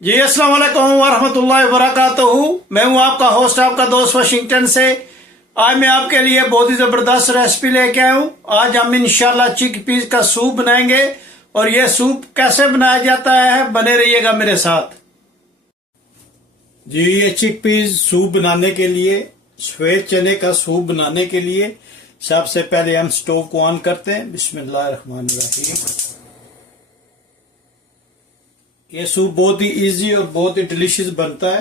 जी अस्सलाम वालेकुम वरहमतुल्लाहि वबरकातुहू। मैं हूं आपका होस्ट, आपका दोस्त वाशिंगटन से। आज मैं आपके लिए बहुत ही जबरदस्त रेसिपी लेके आया हूं। आज हम इंशाल्लाह चिक पीस का सूप बनाएंगे और ये सूप कैसे बनाया जाता है, बने रहिएगा मेरे साथ। जी, ये चिक पीस सूप बनाने के लिए, सफेद चने का सूप बनाने के लिए सबसे पहले हम स्टोव को ऑन करते हैं। बिस्मिल्लाहिर्रहमानिर्रहीम। ये सूप बहुत ही इजी और बहुत ही डिलीशियस बनता है।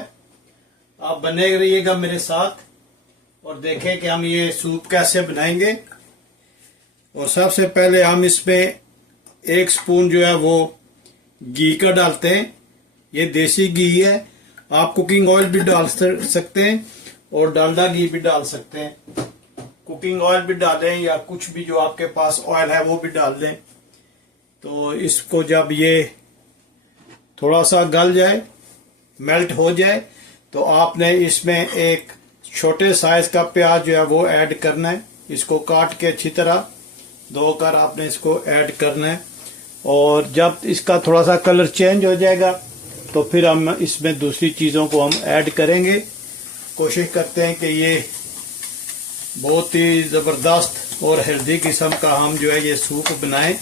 आप बने रहिएगा मेरे साथ और देखें कि हम ये सूप कैसे बनाएंगे। और सबसे पहले हम इसमें 1 स्पून जो है वो घी का डालते हैं। ये देसी घी है, आप कुकिंग ऑयल भी डाल सकते हैं और डालडा घी भी डाल सकते हैं। कुकिंग ऑयल भी डालें या कुछ भी जो आपके पास ऑयल है वो भी डाल दें। तो इसको जब ये थोड़ा सा गल जाए, मेल्ट हो जाए, तो आपने इसमें एक छोटे साइज का प्याज जो है वो ऐड करना है। इसको काट के अच्छी तरह धोकर आपने इसको ऐड करना है। और जब इसका थोड़ा सा कलर चेंज हो जाएगा तो फिर हम इसमें दूसरी चीज़ों को हम ऐड करेंगे। कोशिश करते हैं कि ये बहुत ही ज़बरदस्त और हेल्दी किस्म का हम जो है ये सूप बनाएं।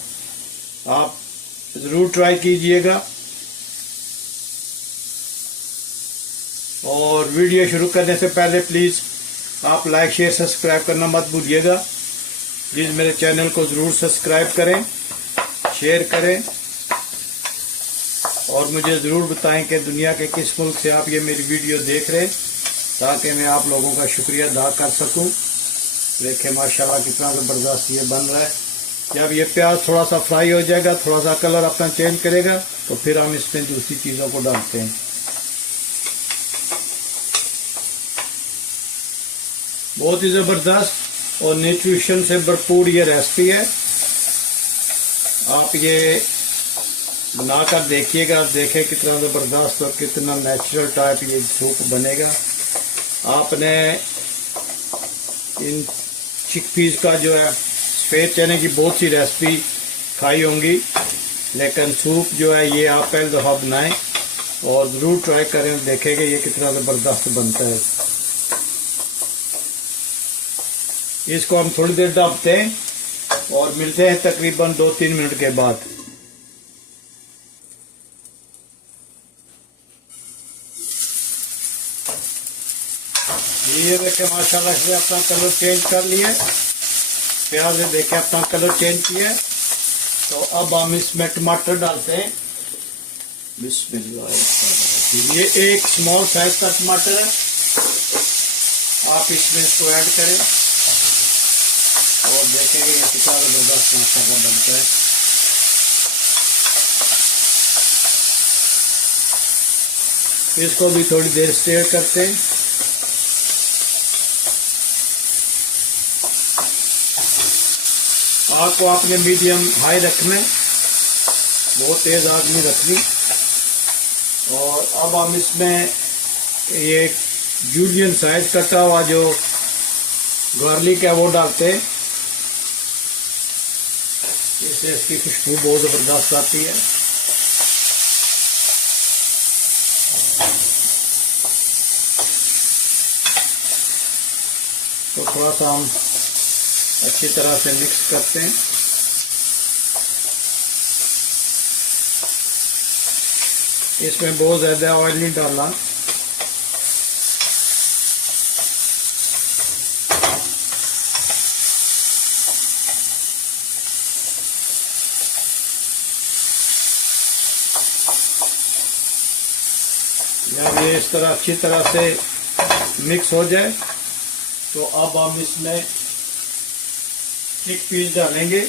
आप ज़रूर ट्राई कीजिएगा। और वीडियो शुरू करने से पहले प्लीज़ आप लाइक शेयर सब्सक्राइब करना मत भूलिएगा। प्लीज़ मेरे चैनल को ज़रूर सब्सक्राइब करें, शेयर करें और मुझे ज़रूर बताएं कि दुनिया के किस मुल्क से आप ये मेरी वीडियो देख रहे हैं, ताकि मैं आप लोगों का शुक्रिया अदा कर सकूं। देखें माशाल्लाह कितना ज़बरदस्त ये बन रहा है। जब ये प्याज थोड़ा सा फ्राई हो जाएगा, थोड़ा सा कलर अपना चेंज करेगा, तो फिर हम इसमें दूसरी चीज़ों को डालते हैं। बहुत ही ज़बरदस्त और न्यूट्रिशन से भरपूर ये रेसिपी है। आप ये बनाकर देखिएगा, देखें कितना ज़बरदस्त और कितना नेचुरल टाइप ये सूप बनेगा। आपने इन चिकपीस का जो है सफ़ेद चने की बहुत सी रेसिपी खाई होंगी, लेकिन सूप जो है ये आप पहली दफ़ा बनाएं और ज़रूर ट्राई करें, देखेंगे ये कितना ज़बरदस्त बनता है। इसको हम थोड़ी देर ढकते हैं और मिलते हैं तकरीबन 2-3 मिनट के बाद। ये देखें माशाल्लाह से अपना कलर चेंज कर लिया, प्याज ने देखे अपना कलर चेंज किया। तो अब हम इसमें टमाटर डालते हैं। बिस्मिल्लाह। ये एक स्मॉल साइज का टमाटर है, आप इसमें इसको ऐड करें और देखेंगे ये कितना ज़बरदस्त मसाला बनता है। इसको भी थोड़ी देर स्टेयर करते हैं। आग को आपने मीडियम हाई रखना है, बहुत तेज़ आग नहीं रखनी। और अब हम इसमें ये जूलियन साइज कटा हुआ जो गार्लिक है वो डालते हैं। इससे इसकी खुशबू बहुत ज़बरदस्त आती है। तो थोड़ा सा हम अच्छी तरह से मिक्स करते हैं। इसमें बहुत ज़्यादा ऑयल नहीं डालना। जब ये इस तरह अच्छी तरह से मिक्स हो जाए तो अब हम इसमें चिकपीस डालेंगे।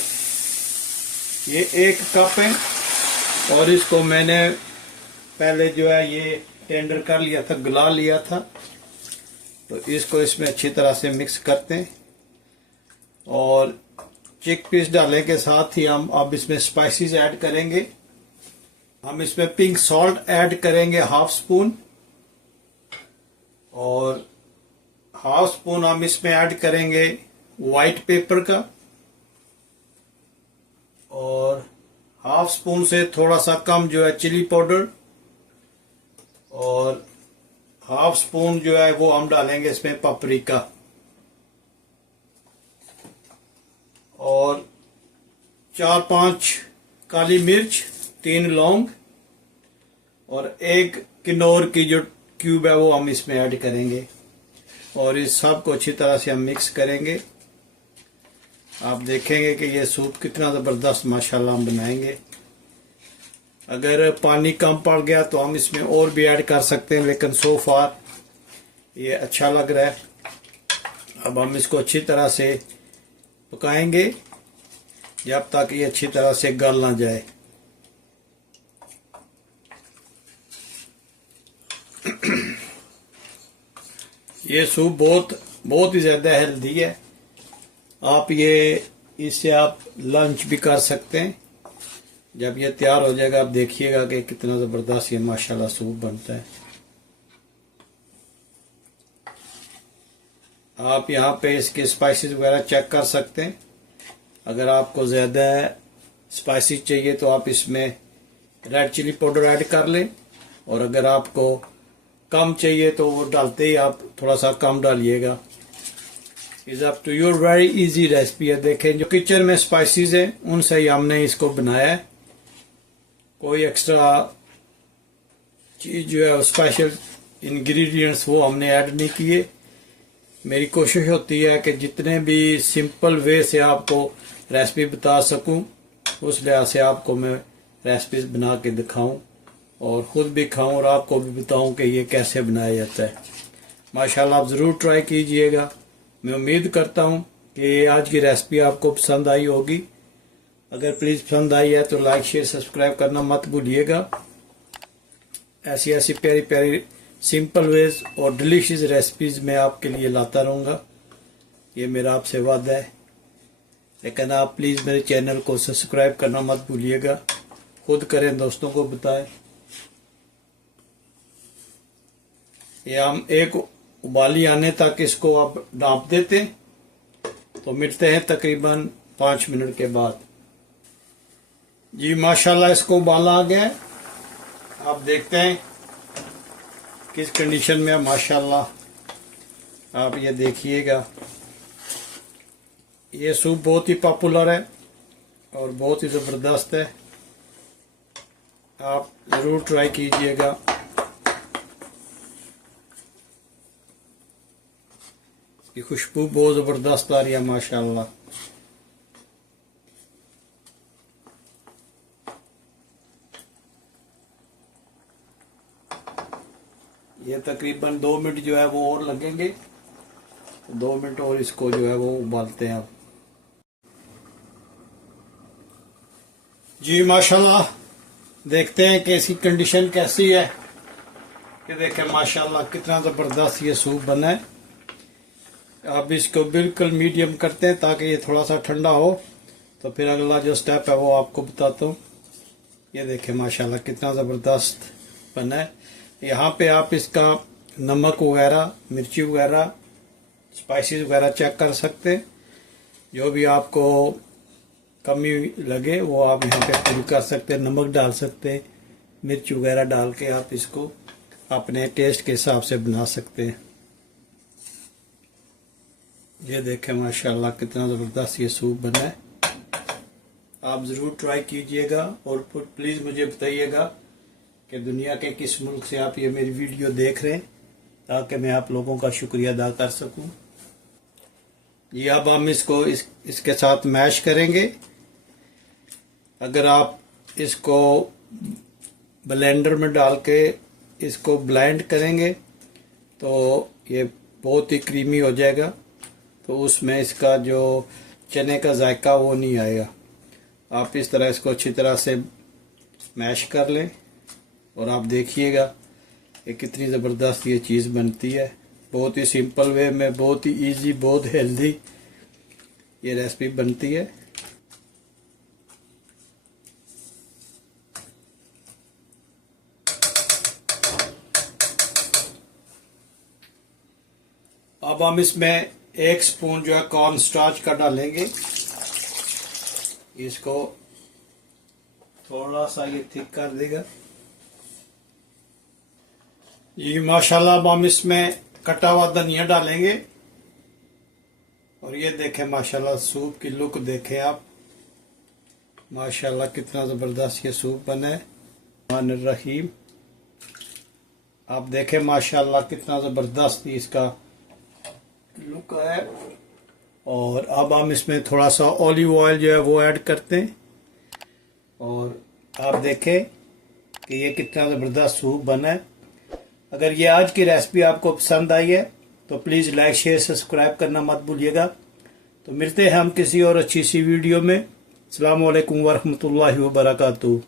ये 1 कप है और इसको मैंने पहले जो है ये टेंडर कर लिया था, गला लिया था। तो इसको इसमें अच्छी तरह से मिक्स करते हैं और चिकपीस डालने के साथ ही हम अब इसमें स्पाइसेस ऐड करेंगे। हम इसमें पिंक सॉल्ट ऐड करेंगे 1/2 स्पून और 1/2 स्पून हम इसमें ऐड करेंगे वाइट पेपर का और 1/2 स्पून से थोड़ा सा कम जो है चिली पाउडर और हाफ स्पून जो है वो हम डालेंगे इसमें पापरिका, और 4-5 काली मिर्च, 3 लौंग और 1 किन्नौर की जो क्यूब है वो हम इसमें ऐड करेंगे। और इस सब को अच्छी तरह से हम मिक्स करेंगे। आप देखेंगे कि ये सूप कितना ज़बरदस्त माशाल्लाह हम बनाएंगे। अगर पानी कम पड़ गया तो हम इसमें और भी ऐड कर सकते हैं, लेकिन सो फार ये अच्छा लग रहा है। अब हम इसको अच्छी तरह से पकाएंगे जब तक ये अच्छी तरह से गल ना जाए। ये सूप बहुत ही ज़्यादा हेल्दी है। आप इससे आप लंच भी कर सकते हैं। जब ये तैयार हो जाएगा आप देखिएगा कि कितना ज़बरदस्त ये माशाल्लाह सूप बनता है। आप यहाँ पे इसके स्पाइसेस वगैरह चेक कर सकते हैं। अगर आपको ज़्यादा स्पाइसी चाहिए तो आप इसमें रेड चिली पाउडर ऐड कर लें, और अगर आपको कम चाहिए तो वो डालते ही आप थोड़ा सा कम डालिएगा। Is up to your, very easy recipe है। देखें जो किचन में स्पाइसेस है उनसे ही हमने इसको बनाया है। कोई एक्स्ट्रा चीज जो है स्पेशल इंग्रेडिएंट्स वो हमने ऐड नहीं किए। मेरी कोशिश होती है कि जितने भी सिंपल वे से आपको रेसिपी बता सकूं उस लिहाज से आपको मैं रेसिपीज बना के दिखाऊं और ख़ुद भी खाऊं और आपको भी बताऊं कि ये कैसे बनाया जाता है। माशाल्लाह आप ज़रूर ट्राई कीजिएगा। मैं उम्मीद करता हूं कि आज की रेसिपी आपको पसंद आई होगी। अगर प्लीज़ पसंद आई है तो लाइक शेयर सब्सक्राइब करना मत भूलिएगा। ऐसी ऐसी प्यारी प्यारी सिंपल वेज और डिलीशियस रेसिपीज़ मैं आपके लिए लाता रहूँगा, ये मेरा आपसे वादा है। लेकिन आप प्लीज़ मेरे चैनल को सब्सक्राइब करना मत भूलिएगा। खुद करें, दोस्तों को बताएं। ये हम एक उबाली आने तक इसको अब ढाँप देते हैं, तो मिलते हैं तकरीबन 5 मिनट के बाद। जी माशाल्लाह इसको उबाला आ गया है। आप देखते हैं किस कंडीशन में है। माशाल्लाह आप ये देखिएगा। ये सूप बहुत ही पॉपुलर है और बहुत ही ज़बरदस्त है। आप ज़रूर ट्राई कीजिएगा। ये खुशबू बहुत ज़बरदस्त आ रही है माशाल्लाह। ये तकरीबन 2 मिनट जो है वो और लगेंगे। 2 मिनट और इसको जो है वो उबालते हैं अब। जी माशाल्लाह देखते हैं कि इसकी कंडीशन कैसी है। कि देखें माशाल्लाह कितना ज़बरदस्त ये सूप बना है। आप इसको बिल्कुल मीडियम करते हैं ताकि ये थोड़ा सा ठंडा हो, तो फिर अगला जो स्टेप है वो आपको बताता हूँ। ये देखें माशाल्लाह कितना ज़बरदस्त बना है। यहाँ पे आप इसका नमक वगैरह, मिर्ची वगैरह, स्पाइसेस वगैरह चेक कर सकते हैं। जो भी आपको कमी लगे वो आप यहाँ पे पूरी कर सकते हैं। नमक डाल सकते हैं, मिर्च वगैरह डाल के आप इसको अपने टेस्ट के हिसाब से बना सकते हैं। ये देखें माशाल्लाह कितना ज़बरदस्त ये सूप बना है। आप ज़रूर ट्राई कीजिएगा और प्लीज़ मुझे बताइएगा कि दुनिया के किस मुल्क से आप ये मेरी वीडियो देख रहे हैं, ताकि मैं आप लोगों का शुक्रिया अदा कर सकूं। ये अब हम इसको इसके साथ मैश करेंगे। अगर आप इसको ब्लेंडर में डाल के इसको ब्लेंड करेंगे तो ये बहुत ही क्रीमी हो जाएगा, तो उसमें इसका जो चने का जायका वो नहीं आएगा। आप इस तरह इसको अच्छी तरह से मैश कर लें और आप देखिएगा कि कितनी ज़बरदस्त ये चीज़ बनती है। बहुत ही सिंपल वे में, बहुत ही इजी, बहुत हेल्दी ये रेसिपी बनती है। अब हम इसमें 1 स्पून जो है कॉर्न स्टार्च का डालेंगे। इसको थोड़ा सा ये थिक कर देगा। ये माशाल्लाह अब हम इसमें कटा हुआ धनिया डालेंगे। और ये देखें माशाल्लाह सूप की लुक देखें आप, माशाल्लाह कितना ज़बरदस्त ये सूप बना है। रहमान रहीम, आप देखें माशाल्लाह कितना ज़बरदस्त इसका लुक है। और अब हम इसमें थोड़ा सा ऑलिव ऑयल जो है वो ऐड करते हैं। और आप देखें कि ये कितना ज़बरदस्त सूप बना है। अगर ये आज की रेसिपी आपको पसंद आई है तो प्लीज़ लाइक शेयर सब्सक्राइब करना मत भूलिएगा। तो मिलते हैं हम किसी और अच्छी सी वीडियो में। अस्सलामु अलैकुम वरहमतुल्लाहि वबरकातुहू।